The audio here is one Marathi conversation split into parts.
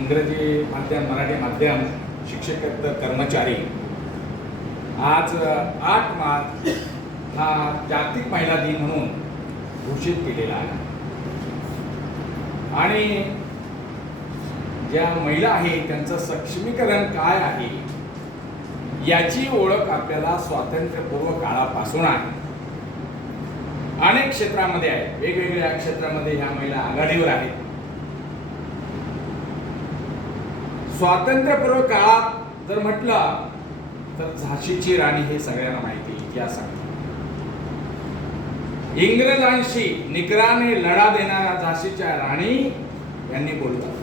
इंग्रजी माध्यम मराठी माध्यम शिक्षकेतर कर्मचारी आज 8 मार्च हा जागतिक महिला दिन म्हणून घोषित केलेला आहे आणि ज्या महिला आहेत त्यांचं सक्षमीकरण काय आहे याची ओळख आपल्याला स्वातंत्र्यपूर्व काळापासून आहे. अनेक क्षेत्रामध्ये आहे, वेगवेगळ्या क्षेत्रामध्ये ह्या महिला आघाडीवर आहेत. स्वातंत्र्यपूर्व काळात जर म्हटलं तर झाशीची राणी हे सगळ्यांना माहिती इतिहास आहे. इंग्रजांशी निकराने लढा देणाऱ्या झाशीच्या राणी यांनी बोललं,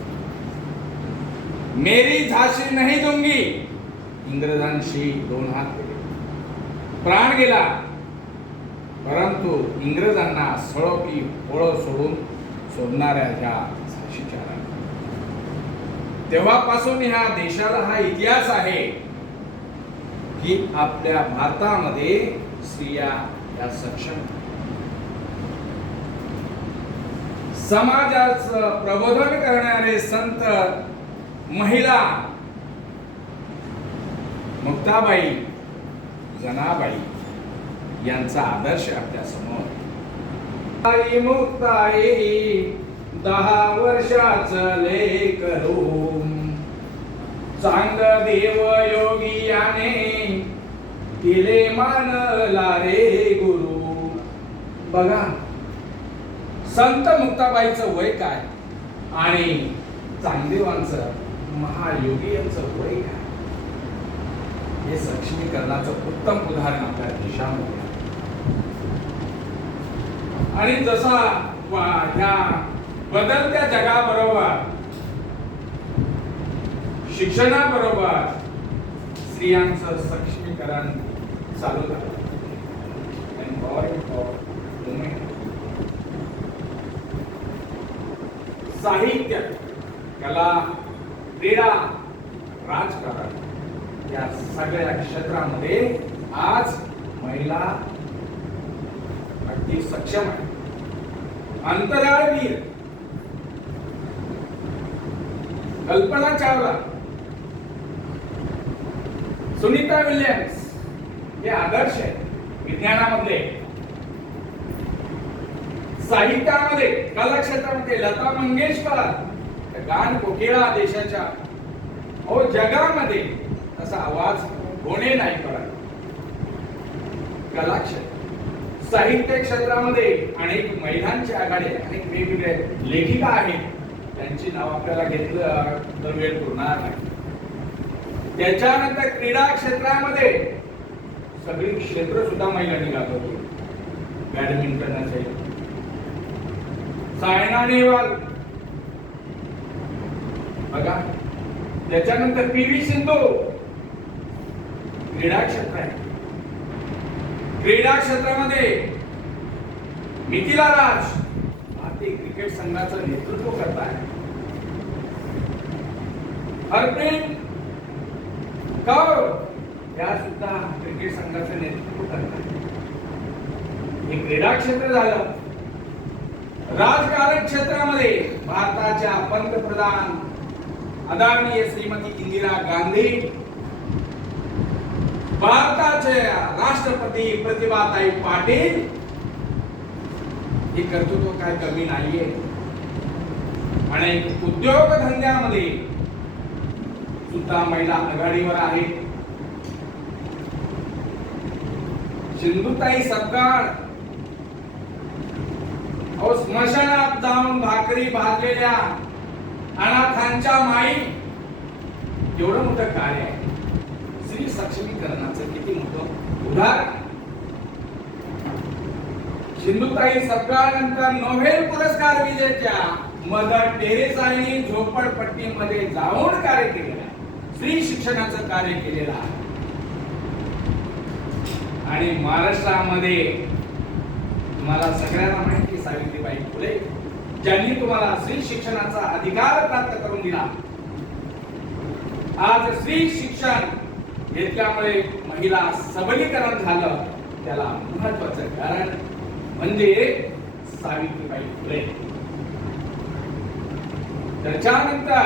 मेरी झाशी नहीं दूंगी. इंग्रजांशी 2 हात दिले, प्राण गेला, परंतु इंग्रजांना सळो की ओळो सोडून सोडणाऱ्या ह्या झाशीच्या राणी. तेव्हापासून ह्या देशाला हा इतिहास आहे की आपल्या भारतामध्ये स्त्रिया या सक्षम. समाजाचं प्रबोधन करणारे संत महिला मुक्ताबाई जनाबाई यांचा आदर्श आपल्या समोर. आई मुक्ताई 10 वर्षाचं लेकरू, चांग देव योगी याने तिले मानला रे गुरु. बघा संत मुक्ताबाईचं वय काय आणि चांगदेवांचं महायोगी यांचं वय काय, हे सक्षमीकरणाचं उत्तम उदाहरण आपल्या देशामध्ये. आणि जसा ह्या बदलत्या जगाबरोबर शिक्षणाबरोबर स्त्रियांचं सक्षमीकरण चालू झालं. साहित्य, कला, क्रीडा, राजकारण या सगळ्या क्षेत्रामध्ये आज महिला अगदी सक्षम आहे. अंतराळवीर कल्पना चावला, सुनीता विल्यम्स हे आदर्श आहे विज्ञानामधले. साहित्यामध्ये, कला क्षेत्रामध्ये लता मंगेशकर गान कोकिळा देशाच्या जगामध्ये असा आवाज होणे नाही पडत. कला क्षेत्र, साहित्य क्षेत्रामध्ये अनेक महिलांची आघाडी, अनेक वेगवेगळे लेखिका आहेत, त्यांची नाव आपल्याला घेतलं तर वेळ पुरणार नाही. त्याच्यानंतर क्रीडा क्षेत्रामध्ये सगळी क्षेत्र सुद्धा महिलांनी गाजवली. बॅडमिंटन असेल, सायना नेहवाल बघा, त्याच्यानंतर पी.व्ही. सिंधू क्रीडा क्षेत्र आहे. क्रीडा क्षेत्रामध्ये मिथिला राज भारतीय क्रिकेट संघाचं नेतृत्व करत आहे. हरप्रीत कौर या सुद्धा क्रिकेट संघाचं नेतृत्व करत आहे. हे क्रीडा क्षेत्र झालं. राजकारण क्षेत्रामध्ये भारताच्या पंतप्रधान आदरणीय श्रीमती इंदिरा गांधी, भारताचे राष्ट्रपती प्रतिभाताई पाटील, हे कर्तृत्व काय कमी नाहीये. आणि उद्योग धंद्यामध्ये सुद्धा महिला आघाडीवर आहेत. सिंधुताई सपकाळ स्मशानात जाऊन भाकरी भाजलेल्या अनाथांच्या माई, एवढं मोठं कार्य आहे. स्त्री सक्षमीकरणाचं किती मोठं उदाहरण. सिंधुताई सपकाळ नंतर नोबेल पुरस्कार विजेत्या मदर टेरेसांनी झोपडपट्टीमध्ये जाऊन कार्य केलेलं आहे, स्त्री शिक्षणाचं कार्य केलेलं आहे. आणि महाराष्ट्रामध्ये तुम्हाला सगळ्यांना माहिती, सावित्रीबाई फुले ज्यांनी तुम्हाला स्त्री शिक्षणाचा अधिकार प्राप्त करून दिला. आज स्त्री शिक्षण घेतल्यामुळे महिला सबलीकरण झालं, त्याला महत्वाचं कारण म्हणजे सावित्रीबाई फुले. त्याच्यानंतर